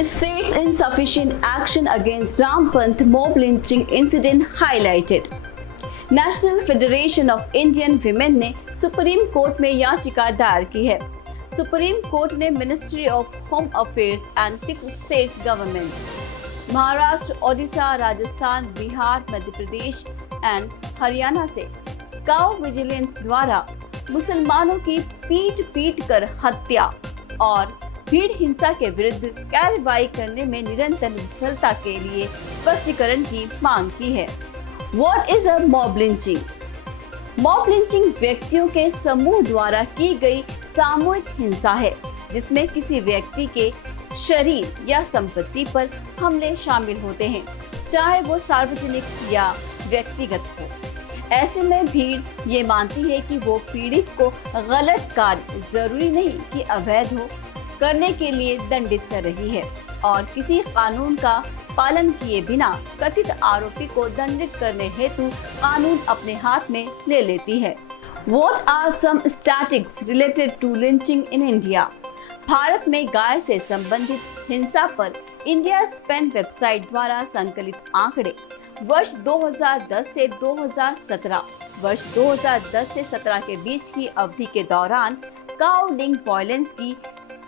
States insufficient action against rampant mob lynching incident highlighted. National federation of Indian women ने supreme court में याचिका दायर की है। सुप्रीम कोर्ट ने ministry of home affairs and 6 state government Maharashtra, Odisha, Rajasthan, Bihar, Madhya Pradesh and Haryana से cow vigilance द्वारा मुसलमानों की पीट कर हत्या और भीड़ हिंसा के विरुद्ध कार्रवाई करने में निरंतर विफलता के लिए स्पष्टीकरण की मांग की है। What is a mob lynching? Mob lynching व्यक्तियों के समूह द्वारा की गई सामूहिक हिंसा है, जिसमें किसी व्यक्ति के शरीर या संपत्ति पर हमले शामिल होते हैं, चाहे वो सार्वजनिक या व्यक्तिगत हो। ऐसे में भीड़ ये मानती है कि वो पीड़ित को गलत कार्य, जरूरी नहीं कि अवैध हो, करने के लिए दंडित कर रही है और किसी कानून का पालन किए बिना कथित आरोपी को दंडित करने हेतु कानून अपने हाथ में ले लेती है। What are some statistics related to lynching in India? Bharat में गाय से संबंधित हिंसा पर इंडिया स्पेन वेबसाइट द्वारा संकलित आंकड़े वर्ष 2010 से 2017, वर्ष 2010 से 17 के बीच की अवधि के दौरान काउ लिंग वायलेंस की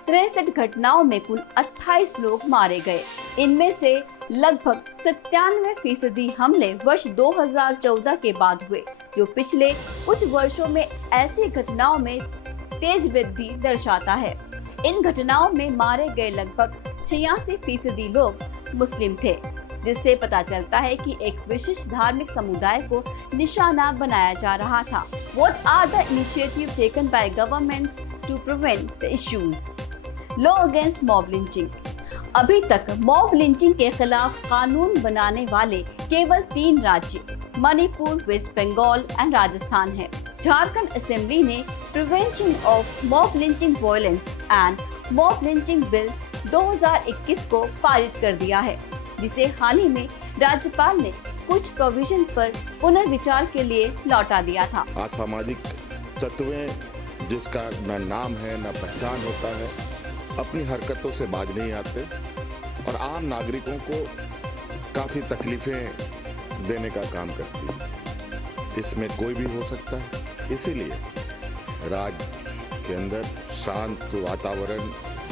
63 घटनाओं में कुल 28 लोग मारे गए। इनमें से लगभग 97% हमले वर्ष 2014 के बाद हुए, जो पिछले कुछ वर्षों में ऐसी घटनाओं में तेज वृद्धि दर्शाता है। इन घटनाओं में मारे गए लगभग 86% लोग मुस्लिम थे, जिससे पता चलता है कि एक विशिष्ट धार्मिक समुदाय को निशाना बनाया जा रहा था। What are the initiatives taken by governments to prevent the issues? Law against mob lynching. अभी तक मॉब लिंचिंग के खिलाफ कानून बनाने वाले केवल 3 राज्य मणिपुर, वेस्ट बंगाल एंड राजस्थान है। झारखंड असेंबली ने prevention of mob lynching violence and mob lynching bill 2021 को पारित कर दिया है, जिसे हाल ही में राज्यपाल ने कुछ प्रोविजन पर पुनर्विचार के लिए लौटा दिया था। असामाजिक तत्वें जिसका न नाम है न पहचान होता है, अपनी हरकतों से बाज नहीं आते और आम नागरिकों को काफी तकलीफें देने का काम करती है। इसमें कोई भी हो सकता है, इसीलिए राज्य के अंदर शांत वातावरण,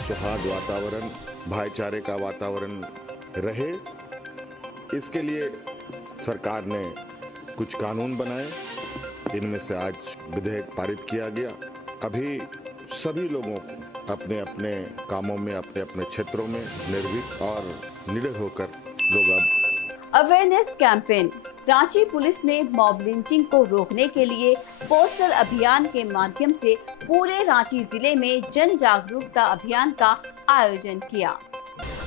सौहार्द वातावरण, भाईचारे का वातावरण रहे, इसके लिए सरकार ने कुछ कानून बनाए। इनमें से आज विधेयक पारित किया गया। अभी सभी लोगों को अपने अपने कामों में, अपने अपने क्षेत्रों में निर्भीक और निडर होकर लोग अब अवेयरनेस कैंपेन। रांची पुलिस ने मॉब लिंचिंग को रोकने के लिए पोस्टर अभियान के माध्यम से पूरे रांची जिले में जन जागरूकता अभियान का आयोजन किया।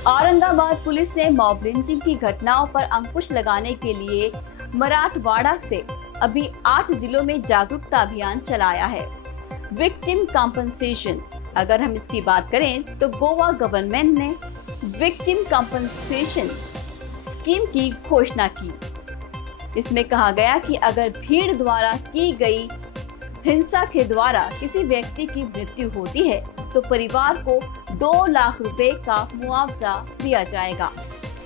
औरंगाबाद पुलिस ने मॉब लिंचिंग की घटनाओं पर अंकुश लगाने के लिए मराठवाड़ा से अभी 8 जिलों में जागरूकता अभियान चलाया है। विक्टिम कॉम्पनसेशन, अगर हम इसकी बात करें तो गोवा गवर्नमेंट ने विक्टिम कॉम्पनसेशन स्कीम की घोषणा की। इसमें कहा गया कि अगर भीड़ द्वारा की गई हिंसा के द्वारा किसी व्यक्ति की मृत्यु होती है तो परिवार को 2 लाख रुपए का मुआवजा दिया जाएगा।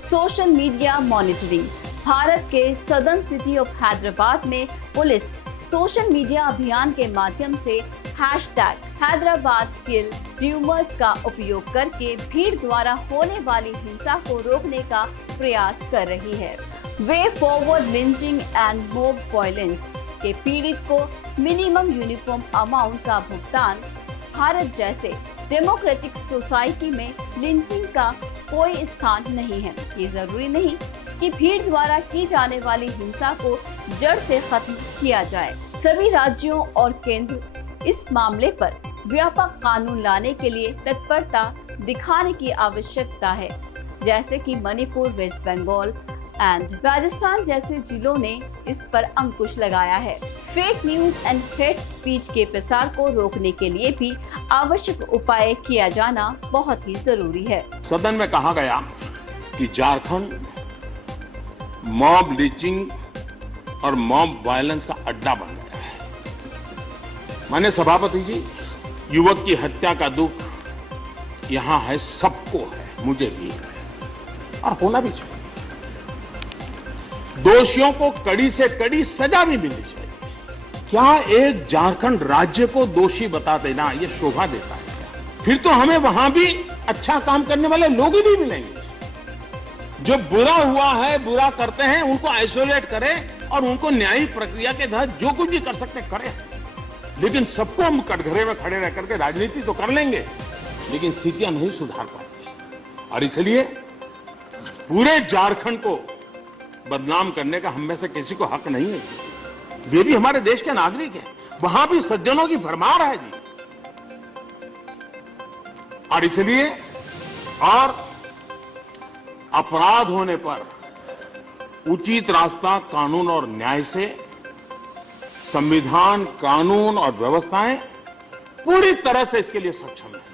Social media monitoring. भारत के सदर्न सिटी ऑफ हैदराबाद में पुलिस सोशल मीडिया अभियान के माध्यम से हैदराबाद किल र्यूमर्स का उपयोग करके भीड़ द्वारा होने वाली हिंसा को रोकने का प्रयास कर रही है। Way forward lynching and mob violence के पीड़ित को मिनिमम यूनिफॉर्म अमाउंट का भुगतान। भारत जैसे डेमोक्रेटिक सोसाइटी में लिंचिंग का कोई स्थान नहीं है। ये जरूरी नहीं कि भीड़ द्वारा की जाने वाली हिंसा को जड़ से खत्म किया जाए। सभी राज्यों और केंद्र इस मामले पर व्यापक कानून लाने के लिए तत्परता दिखाने की आवश्यकता है, जैसे कि मणिपुर, वेस्ट बंगाल एंड राजस्थान जैसे जिलों ने इस पर अंकुश लगाया है। Fake news and hate speech के प्रसार को रोकने के लिए भी आवश्यक उपाय किया जाना बहुत ही जरूरी है। सदन में कहा गया कि झारखंड मॉब लिंचिंग और मॉब वायलेंस का अड्डा बन गया है। माननीय सभापति जी, युवक की हत्या का दुख यहाँ है, सबको है। मुझे भी है और होना भी चाहिए। दोषियों को कड़ी से कड़ी सजा भी मिलनी चाहिए। क्या एक झारखंड राज्य को दोषी बता देना ये शोभा देता है क्या? फिर तो हमें वहां भी अच्छा काम करने वाले लोग ही नहीं मिलेंगे। जो बुरा हुआ है, बुरा करते हैं, उनको आइसोलेट करें और उनको न्यायिक प्रक्रिया के तहत जो कुछ भी कर सकते करें। लेकिन सबको हम कटघरे में खड़े रह करके राजनीति तो कर लेंगे, लेकिन स्थितियां नहीं सुधार पाएंगे। और इसलिए पूरे झारखंड को बदनाम करने का हम में से किसी को हक नहीं है। वे भी हमारे देश के नागरिक हैं, वहां भी सज्जनों की भरमार है जी। और इसलिए और अपराध होने पर उचित रास्ता कानून और न्याय से, संविधान, कानून और व्यवस्थाएं पूरी तरह से इसके लिए सक्षम है।